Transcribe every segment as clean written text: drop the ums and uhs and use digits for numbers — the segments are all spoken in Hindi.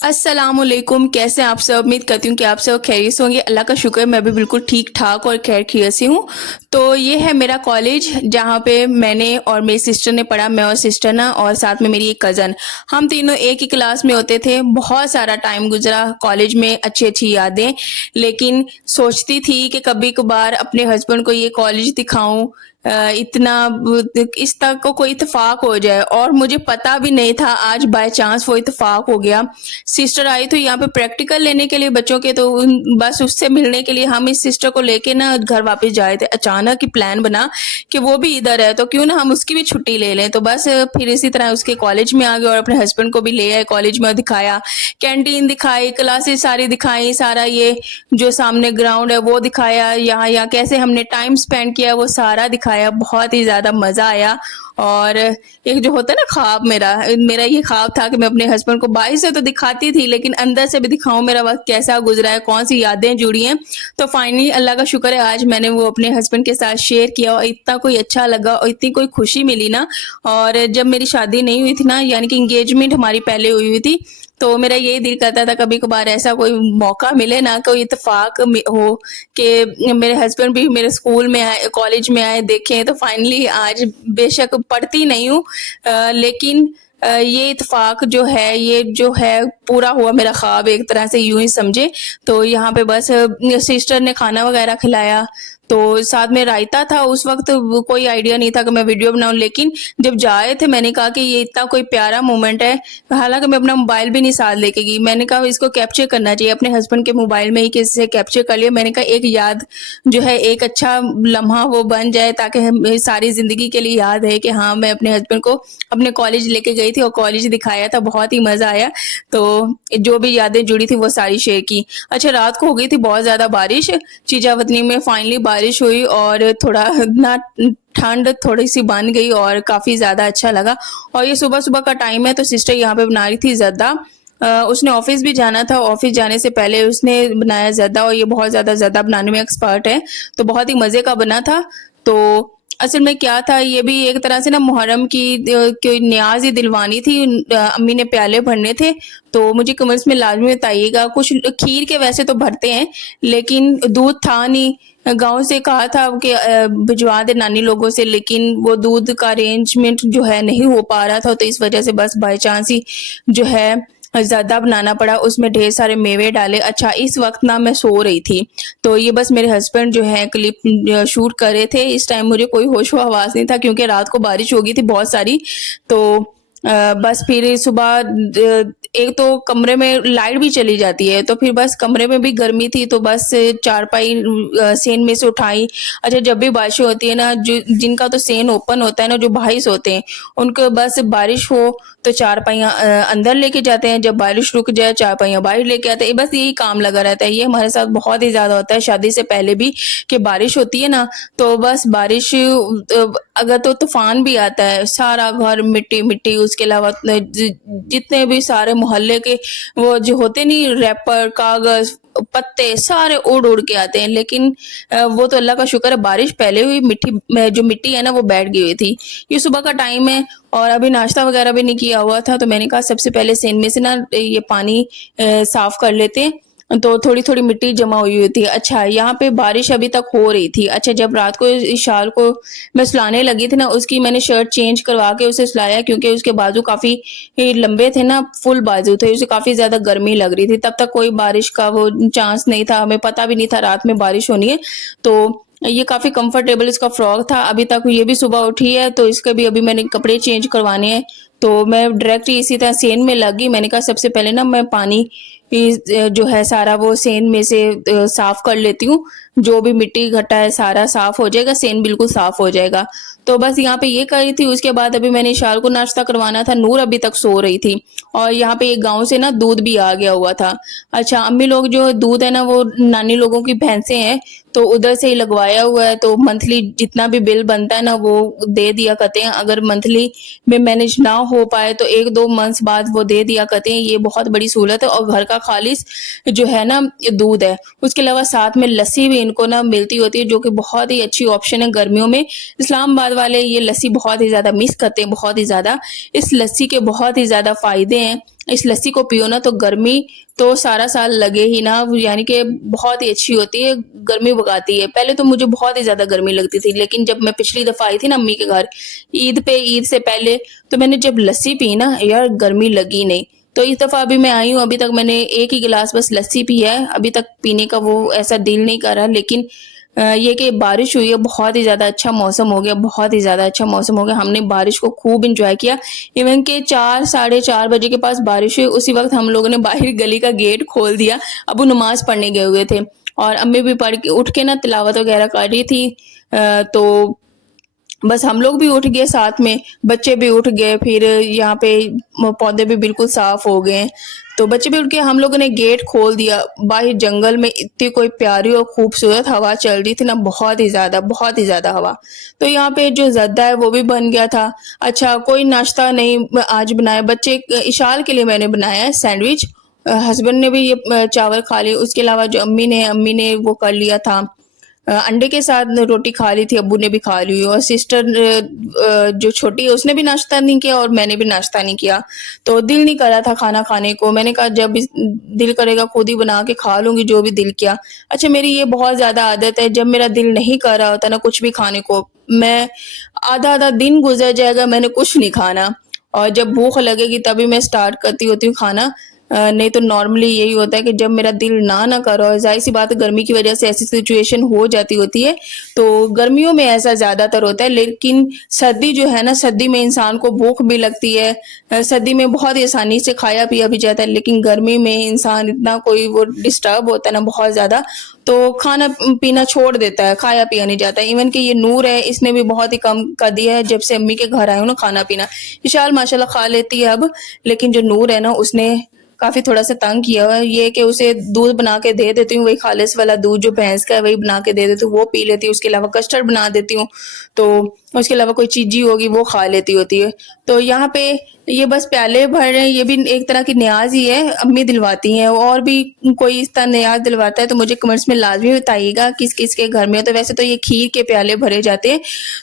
अस्सलामुअलैकुम। कैसे हैं आप सब? उम्मीद करती हूँ कि आप सब खैरियत से होंगे। अल्लाह का शुक्र है, मैं भी बिल्कुल ठीक ठाक और खैर खैरियत से हूँ। तो ये है मेरा कॉलेज जहाँ पे मैंने और मेरी सिस्टर ने पढ़ा। मैं और सिस्टर ना, और साथ में मेरी एक कज़न। हम तीनों एक ही क्लास में होते थे। बहुत सारा टाइम गुजरा कॉलेज में, अच्छी अच्छी यादें। लेकिन सोचती थी कि कभी कभार अपने हस्बैंड को ये कॉलेज दिखाऊं, इतना इस तक को कोई इत्तेफाक हो जाए। और मुझे पता भी नहीं था, आज बाय चांस वो इत्तेफाक हो गया। सिस्टर आई तो यहाँ पे प्रैक्टिकल लेने के लिए बच्चों के, तो बस उससे मिलने के लिए हम इस सिस्टर को लेके ना घर वापस जा रहे थे। अचानक ही प्लान बना कि वो भी इधर है, तो क्यों ना हम उसकी भी छुट्टी ले लें। तो बस फिर इसी तरह उसके कॉलेज में आ गए और अपने हस्बैंड को भी ले आए कॉलेज में और दिखाया। कैंटीन दिखाई, क्लासेस सारी दिखाई, सारा ये जो सामने ग्राउंड है वो दिखाया, यहाँ यहाँ कैसे हमने टाइम स्पेंड किया वो सारा दिखाया। बहुत ही ज्यादा मजा आया। और एक जो होता है ना ख्वाब, मेरा मेरा ये ख्वाब था कि मैं अपने हस्बैंड को बाहर से तो दिखाती थी, लेकिन अंदर से भी दिखाऊं मेरा वक्त कैसा गुजरा है, कौन सी यादें जुड़ी हैं। तो फाइनली अल्लाह का शुक्र है, आज मैंने वो अपने हस्बैंड के साथ शेयर किया और इतना कोई अच्छा लगा और इतनी कोई खुशी मिली ना। और जब मेरी शादी नहीं हुई थी ना, यानी कि इंगेजमेंट हमारी पहले हुई थी, तो मेरा यही दिल करता था कभी कभार ऐसा कोई मौका मिले ना, कोई इत्तेफाक हो कि मेरे हस्बैंड भी मेरे स्कूल में आए, कॉलेज में आए, देखें। तो फाइनली आज बेशक पढ़ती नहीं हूँ, लेकिन ये इत्तेफाक जो है, ये जो है पूरा हुआ मेरा ख्वाब, एक तरह से यूं ही समझे। तो यहाँ पे बस सिस्टर ने खाना वगैरह खिलाया, तो साथ में रायता था। उस वक्त वो कोई आइडिया नहीं था कि मैं वीडियो बनाऊं, लेकिन जब जा रहे थे मैंने कहा कि ये इतना कोई प्यारा मोमेंट है। हालांकि मैं अपना मोबाइल भी नहीं साथ लेके गई, मैंने कहा इसको कैप्चर करना चाहिए। अपने हस्बैंड के मोबाइल में ही किसी से कैप्चर कर लिया। मैंने कहा एक याद जो है, एक अच्छा लम्हा वो बन जाए, ताकि हम सारी जिंदगी के लिए याद है कि हाँ, मैं अपने हस्बैंड को अपने कॉलेज लेके गई थी और कॉलेज दिखाया था। बहुत ही मजा आया। तो जो भी यादें जुड़ी थी वो सारी शेयर की। अच्छा, रात को हो गई थी बहुत ज्यादा बारिश चीजावतनी में। फाइनली बारिश हुई और थोड़ा ना ठंड थोड़ी सी बन गई और काफी ज्यादा अच्छा लगा। और ये सुबह सुबह का टाइम है, तो सिस्टर यहाँ पे बना रही थी जर्दा। उसने ऑफिस भी जाना था, ऑफिस जाने से पहले उसने बनाया जर्दा, और ये बहुत ज्यादा जर्दा बनाने में एक्सपर्ट है। तो बहुत ही मजे का बना था। तो असल में क्या था, ये भी एक तरह से ना मुहर्रम की कोई न्याज ही दिलवानी थी। अम्मी ने प्याले भरने थे, तो मुझे कमेंट्स में लाजमी बताइएगा। कुछ खीर के वैसे तो भरते हैं, लेकिन दूध था नहीं। गांव से कहा था कि भिजवा दे नानी लोगों से, लेकिन वो दूध का अरेंजमेंट जो है नहीं हो पा रहा था, तो इस वजह से बस बाई चांस ही जो है ज़्यादा बनाना पड़ा। उसमें ढेर सारे मेवे डाले। अच्छा, इस वक्त ना मैं सो रही थी, तो ये बस मेरे हस्बैंड जो है क्लिप शूट कर रहे थे। इस टाइम मुझे कोई होश व हवास नहीं था, क्योंकि रात को बारिश हो गई थी बहुत सारी। तो बस फिर सुबह एक तो कमरे में लाइट भी चली जाती है, तो फिर बस कमरे में भी गर्मी थी, तो बस चारपाई सेन में से उठाई। अच्छा, जब भी बारिश होती है ना, जो जिनका तो सेन ओपन होता है ना, जो भाई सोते हैं, उनको बस बारिश हो तो चारपाइयाँ अंदर लेके जाते हैं, जब बारिश रुक जाए चारपाइयाँ बाहर लेके आते हैं। बस यही काम लगा रहता है। ये हमारे साथ बहुत ही ज्यादा होता है, शादी से पहले भी, कि बारिश होती है ना, तो बस बारिश अगर तो तूफान भी आता है, सारा घर मिट्टी मिट्टी। उसके अलावा जितने भी सारे मोहल्ले के वो जो होते नहीं, रैपर, कागज, पत्ते सारे उड़ उड़ के आते हैं। लेकिन वो तो अल्लाह का शुक्र है, बारिश पहले हुई, जो मिट्टी है ना वो बैठ गई हुई थी। ये सुबह का टाइम है और अभी नाश्ता वगैरह भी नहीं किया हुआ था, तो मैंने कहा सबसे पहले सेन में से ना ये पानी साफ कर लेते हैं। तो थोड़ी थोड़ी मिट्टी जमा हुई हुई थी। अच्छा, यहाँ पे बारिश अभी तक हो रही थी। अच्छा, जब रात को इस शाल को मैं सुलाने लगी थी ना, उसकी मैंने शर्ट चेंज करवा के उसे सुलाया, क्योंकि उसके बाजू काफी लंबे थे ना, फुल बाजू थे, उसे काफी ज्यादा गर्मी लग रही थी। तब तक कोई बारिश का वो चांस नहीं था, हमें पता भी नहीं था रात में बारिश होनी है। तो ये काफी कंफर्टेबल इसका फ्रॉक था। अभी तक ये भी सुबह उठी है, तो इसके भी अभी मैंने कपड़े चेंज करवाने हैं। तो मैं डायरेक्ट इसी तरह सेन में लगी। मैंने कहा सबसे पहले ना मैं पानी जो है सारा वो सेन में से साफ कर लेती हूँ। जो भी मिट्टी घटा है सारा साफ हो जाएगा, सेन बिल्कुल साफ हो जाएगा। तो बस यहाँ पे ये कर रही थी। उसके बाद अभी मैंने इशार को नाश्ता करवाना था। नूर अभी तक सो रही थी, और यहाँ पे एक गांव से ना दूध भी आ गया हुआ था। अच्छा, अम्मी लोग जो दूध है ना, वो नानी लोगों की भैंसें हैं, तो उधर से ही लगवाया हुआ है। तो मंथली जितना भी बिल बनता है ना वो दे दिया करते हैं। अगर मंथली में मैनेज ना हो पाए तो 1-2 मंथ्स बाद वो दे दिया करते हैं। ये बहुत बड़ी सहूलत है, और घर का खालिस जो है ना दूध है। उसके अलावा साथ में लस्सी भी इनको ना मिलती होती है, जो कि बहुत ही अच्छी ऑप्शन है गर्मियों में। इस्लामाबाद वाले ये लस्सी बहुत ही ज़्यादा मिस करते हैं, बहुत ही ज़्यादा। इस लस्सी के बहुत ही ज़्यादा फ़ायदे हैं। इस लस्सी को पियो ना तो गर्मी तो सारा साल लगे ही ना, यानी कि बहुत ही अच्छी होती है, गर्मी भगाती है। पहले तो मुझे बहुत ही ज़्यादा गर्मी लगती थी, लेकिन जब मैं पिछली दफ़ा आई थी ना अम्मी के घर ईद से पहले, तो मैंने जब लस्सी पी ना यार गर्मी लगी नहीं। तो इस दफ़ा अभी मैं आई हूँ, अभी तक मैंने एक ही गिलास बस लस्सी पी है, अभी तक पीने का वो ऐसा दिल नहीं कर रहा। लेकिन ये कि बारिश हुई है, बहुत ही ज़्यादा अच्छा मौसम हो गया, बहुत ही ज़्यादा अच्छा मौसम हो गया। हमने बारिश को खूब एंजॉय किया। इवन के 4 साढ़े 4 बजे के पास बारिश हुई, उसी वक्त हम लोगों ने बाहर गली का गेट खोल दिया। अबू नमाज पढ़ने गए हुए थे और अम्मी भी पढ़ के उठ के ना तिलावत वगैरह कर रही थी। तो बस हम लोग भी उठ गए, साथ में बच्चे भी उठ गए। फिर यहाँ पे पौधे भी बिल्कुल साफ हो गए, तो बच्चे भी उठ गए। हम लोगों ने गेट खोल दिया। बाहर जंगल में इतनी कोई प्यारी और खूबसूरत हवा चल रही थी ना, बहुत ही ज़्यादा हवा। तो यहाँ पे जो ज़र्दा है वो भी बन गया था। अच्छा, कोई नाश्ता नहीं आज बनाया, बच्चे इशाल के लिए मैंने बनाया है सैंडविच। हस्बैंड ने भी ये चावल खा लिए। उसके अलावा जो अम्मी ने वो कर लिया था, अंडे के साथ रोटी खा ली थी, अब्बू ने भी खा ली। और सिस्टर जो छोटी है उसने भी नाश्ता नहीं किया और मैंने भी नाश्ता नहीं किया। तो दिल नहीं कर रहा था खाना खाने को। मैंने कहा जब दिल करेगा खुद ही बना के खा लूंगी जो भी दिल किया। अच्छा, मेरी ये बहुत ज्यादा आदत है, जब मेरा दिल नहीं कर रहा होता ना कुछ भी खाने को, मैं आधा आधा दिन गुजर जाएगा मैंने कुछ नहीं खाना, और जब भूख लगेगी तभी मैं स्टार्ट करती होती हूँ खाना। नहीं तो नॉर्मली यही होता है कि जब मेरा दिल ना करो, और जाहिर सी बात है गर्मी की वजह से ऐसी सिचुएशन हो जाती होती है। तो गर्मियों में ऐसा ज़्यादातर होता है, लेकिन सर्दी जो है ना, सर्दी में इंसान को भूख भी लगती है। सर्दी में बहुत ही आसानी से खाया पिया भी जाता है, लेकिन गर्मी में इंसान इतना कोई वो डिस्टर्ब होता है ना बहुत ज़्यादा, तो खाना पीना छोड़ देता है, खाया पिया नहीं जाता। इवन कि ये नूर है, इसने भी बहुत ही कम कर दिया है जब से अम्मी के घर आए हो ना खाना पीना। विशाल माशाल्लाह खा लेती है अब, लेकिन जो नूर है ना उसने काफ़ी थोड़ा-सा तंग किया हुआ है। ये कि उसे दूध बना के दे देती हूँ, वही खालिस वाला दूध जो भैंस का है वही बना के दे देती हूँ, वो पी लेती है। उसके अलावा कस्टर्ड बना देती हूँ, तो उसके अलावा कोई चीज़ी होगी वो खा लेती होती है। तो यहाँ पे ये बस प्याले भर रहे हैं, ये भी एक तरह की न्याज़ ही है, अम्मी दिलवाती हैं। और भी कोई इस तरह न्याज़ दिलवाता है तो मुझे कमेंट्स में लाज़मी बताइएगा किस-किस के घर में है। तो वैसे तो ये खीर के प्याले भरे जाते हैं,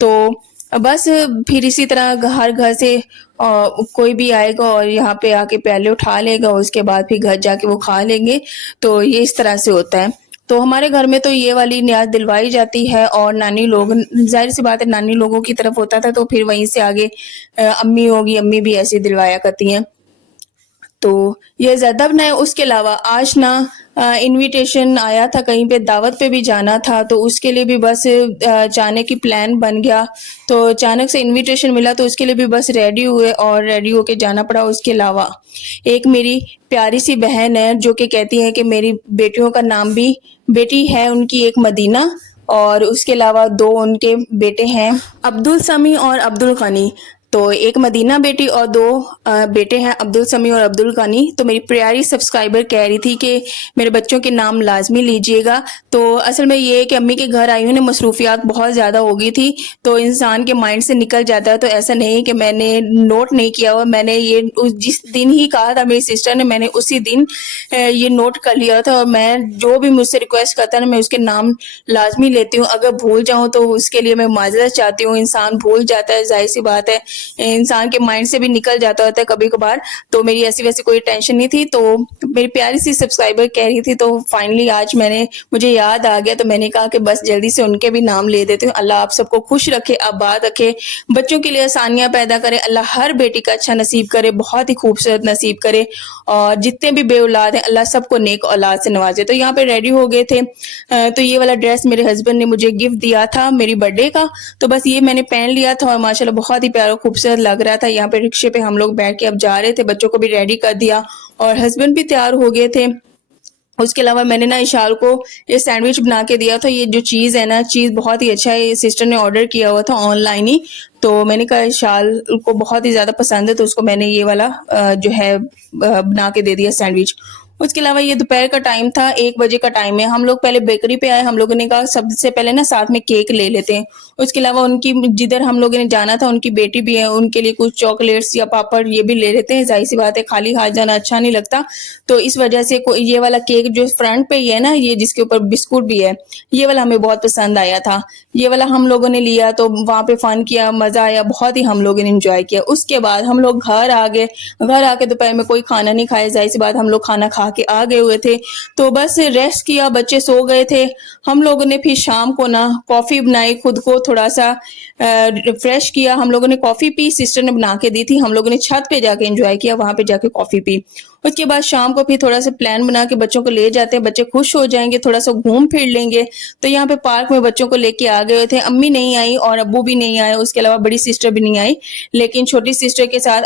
तो बस फिर इसी तरह हर घर से कोई भी आएगा और यहाँ पे आके प्याले उठा लेगा, उसके बाद फिर घर जाके वो खा लेंगे। तो ये इस तरह से होता है। तो हमारे घर में तो ये वाली न्याज़ दिलवाई जाती है, और नानी लोग, ज़ाहिर सी बात है नानी लोगों की तरफ होता था, तो फिर वहीं से आगे अम्मी होगी, अम्मी भी ऐसे दिलवाया करती हैं। तो ये ज़्यादा बनाया। उसके अलावा आज ना इनविटेशन आया था, कहीं पे दावत पे भी जाना था, तो उसके लिए भी बस जाने की प्लान बन गया। तो अचानक से इनविटेशन मिला तो उसके लिए भी बस रेडी हुए और रेडी होके जाना पड़ा। उसके अलावा एक मेरी प्यारी सी बहन है जो कि कहती है कि मेरी बेटियों का नाम भी, बेटी है उनकी एक मदीना, और उसके अलावा 2 उनके बेटे हैं, अब्दुल समी और अब्दुल गनी। तो एक मदीना बेटी और 2 बेटे हैं, अब्दुल समी और अब्दुल गनी। तो मेरी प्यारी सब्सक्राइबर कह रही थी कि मेरे बच्चों के नाम लाजमी लीजिएगा। तो असल में ये है कि अम्मी के घर आई हूँ ना, मसरूफियात बहुत ज़्यादा हो गई थी, तो इंसान के माइंड से निकल जाता है। तो ऐसा नहीं कि मैंने नोट नहीं किया हुआ, मैंने ये जिस दिन ही कहा था मेरी सिस्टर ने, मैंने उसी दिन ये नोट कर लिया था। और मैं जो भी मुझसे रिक्वेस्ट करता है ना, मैं उसके नाम लाजमी लेती हूँ। अगर भूल जाऊँ तो उसके लिए मैं माजरत चाहती हूँ। इंसान भूल जाता है, जाहिर सी बात है, इंसान के माइंड से भी निकल जाता होता है कभी कभार। तो मेरी ऐसी वैसी कोई टेंशन नहीं थी। तो मेरी प्यारी सी सब्सक्राइबर कह रही थी, तो फाइनली आज मुझे याद आ गया, तो मैंने कहा कि बस जल्दी से उनके भी नाम ले देती हूँ। अल्लाह आप सबको खुश रखे, आबाद रखे, बच्चों के लिए आसानियां पैदा करे। अल्लाह हर बेटी का अच्छा नसीब करे, बहुत ही खूबसूरत नसीब करे, और जितने भी बे औलाद हैं अल्लाह सबको नेक औलाद से नवाजे। तो यहाँ पे रेडी हो गए थे। तो ये वाला ड्रेस मेरे हस्बैंड ने मुझे गिफ्ट दिया था मेरी बर्थडे का, तो बस ये मैंने पहन लिया था और माशाल्लाह बहुत ही प्यारा खूबसूरत लग रहा था। यहाँ पे रिक्शे पे हम लोग बैठ के अब जा रहे थे, बच्चों को भी रेडी कर दिया और हस्बैंड भी तैयार हो गए थे। उसके अलावा मैंने ना इशाल को ये सैंडविच बना के दिया था। ये जो चीज़ है ना, चीज़ बहुत ही अच्छा है, ये सिस्टर ने ऑर्डर किया हुआ था ऑनलाइन ही, तो मैंने कहा इस शाल को बहुत ही ज़्यादा पसंद है, तो उसको मैंने ये वाला जो है बना के दे दिया सैंडविच। उसके अलावा ये दोपहर का टाइम था, 1 बजे का टाइम है। हम लोग पहले बेकरी पे आए, हम लोगों ने कहा सबसे पहले ना साथ में केक ले लेते हैं। उसके अलावा उनकी जिधर हम लोगों ने जाना था, उनकी बेटी भी है, उनके लिए कुछ चॉकलेट्स या पापड़ ये भी ले लेते हैं। ज़ाहिर-सी बात है, खाली हाथ जाना अच्छा नहीं लगता। तो इस वजह से को ये वाला केक जो फ्रंट पे ही है ना, ये जिसके ऊपर बिस्कुट भी है, ये वाला हमें बहुत पसंद आया था। ये वाला हम लोगों ने लिया, तो वहाँ पे फन किया, मज़ा आया, बहुत ही हम लोगों ने एन्जॉय किया। उसके बाद हम लोग घर आ गए। घर आके दोपहर में कोई खाना नहीं खाया, ज़ाहिर-सी बात हम लोग खाना खा के आ गए हुए थे। तो बस रेस्ट किया, बच्चे सो गए थे। हम लोगों ने फिर शाम को ना कॉफ़ी बनाई, खुद को थोड़ा-सा रिफ्रेश किया। हम लोगों ने कॉफ़ी पी, सिस्टर ने बना के दी थी। हम लोगों ने छत पे जाके एन्जॉय किया, वहाँ पे जाके कॉफ़ी पी। उसके बाद शाम को फिर थोड़ा-सा प्लान बना के बच्चों को ले जाते हैं, बच्चे खुश हो जाएँगे, थोड़ा-सा घूम फिर लेंगे। तो यहाँ पे पार्क में बच्चों को लेके आ गए थे। अम्मी नहीं आई और अब्बू भी नहीं आए, उसके अलावा बड़ी सिस्टर भी नहीं आई। लेकिन छोटी सिस्टर के साथ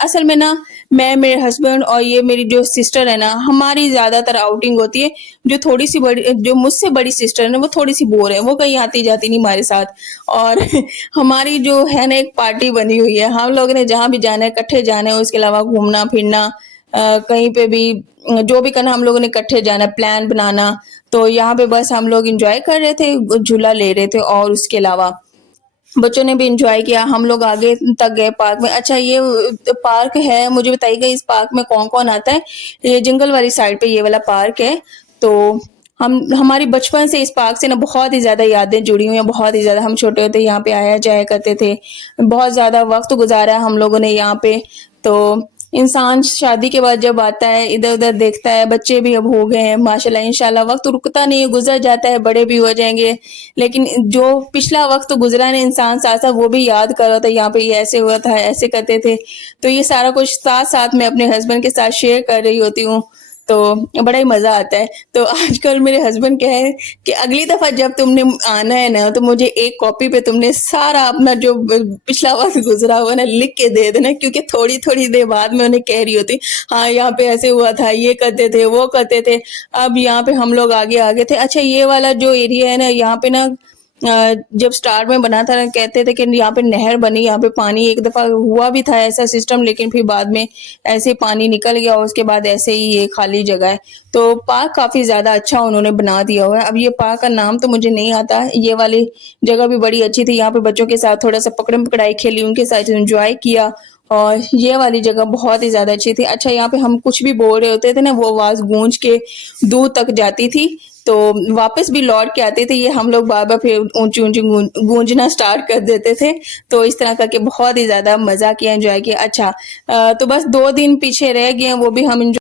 असल में ना मैं, मेरे हस्बैंड और ये मेरी जो सिस्टर है ना, हमारी ज़्यादातर आउटिंग होती है। जो मुझसे बड़ी सिस्टर है ना, वो थोड़ी-सी बोर है, वो कहीं आती-जाती नहीं हमारे साथ। और हमारी जो है ना एक पार्टी बनी हुई है, हम लोगों ने जहाँ भी जाना है इकट्ठे जाना है, उसके अलावा घूमना-फिरना कहीं पे भी जो भी करना हम लोगों ने इकट्ठे जाना है, प्लान बनाना। तो यहाँ पे बस हम लोग एन्जॉय कर रहे थे, झूला ले रहे थे और उसके अलावा बच्चों ने भी एन्जॉय किया। हम लोग आगे तक गए पार्क में। अच्छा, ये पार्क है, मुझे बताइएगा इस पार्क में कौन-कौन आता है? ये जंगल वाली साइड पे ये वाला पार्क है। तो हम हमारी बचपन से इस पार्क से ना बहुत ही ज़्यादा यादें जुड़ी हुई हैं, बहुत ही ज़्यादा। हम छोटे होते यहाँ पे आया जाया करते थे। बहुत ज़्यादा वक़्त गुज़ारा है हम लोगों ने यहाँ पे। तो इंसान शादी के बाद जब आता है, इधर-उधर देखता है, बच्चे भी अब हो गए हैं माशाल्लाह, इंशाल्लाह वक़्त रुकता नहीं है, गुज़र जाता है, बड़े भी हो जाएँगे। लेकिन जो पिछला वक़्त गुज़रा है ना, इंसान साथ-साथ वो भी याद कर रहा था, यहाँ पे ये ऐसे हुआ था, ऐसे करते थे। तो ये सारा कुछ साथ-साथ मैं अपने हस्बैंड के साथ शेयर कर रही होती हूँ, तो बड़ा ही मज़ा आता है। तो आजकल मेरे हस्बैंड क्या है कि अगली दफ़ा जब तुमने आना है ना, तो मुझे एक कॉपी पे तुमने सारा अपना जो पिछला वक़्त गुज़रा हुआ ना लिख के दे देना, क्योंकि थोड़ी-थोड़ी देर बाद मैं उन्हें कह रही होती, हाँ, यहाँ पे ऐसे हुआ था, ये करते थे, वो करते थे। अब यहाँ पे हम लोग आगे आ गए थे। अच्छा, ये वाला जो एरिया है ना, यहाँ पे ना जब स्टार्ट में बना था ना, कहते थे कि यहाँ पे नहर बनी, यहाँ पे पानी एक दफ़ा हुआ भी था ऐसा सिस्टम, लेकिन फिर बाद में ऐसे ही पानी निकल गया और उसके बाद ऐसे ही ये खाली जगह है। तो पार्क काफ़ी ज़्यादा अच्छा उन्होंने बना दिया हुआ है। अब ये पार्क का नाम तो मुझे नहीं आता। ये वाली जगह भी बड़ी अच्छी थी। यहाँ पे बच्चों के साथ थोड़ा-सा पकड़म-पकड़ाई खेली, उनके साथ एन्जॉय किया और ये वाली जगह बहुत ही ज़्यादा अच्छी थी। अच्छा, यहाँ पे हम कुछ भी बोल रहे होते थे ना, वो आवाज़ गूँज के दूर तक जाती थी। तो वापस भी लौट के आते थे, ये हम लोग बार-बार फिर ऊँची-ऊँची गूँजना स्टार्ट कर देते थे। तो इस तरह करके बहुत ही ज़्यादा मज़ा किया, एन्जॉय किया। अच्छा, तो बस 2 दिन पीछे रह गए हैं, वो भी हम एन्जॉय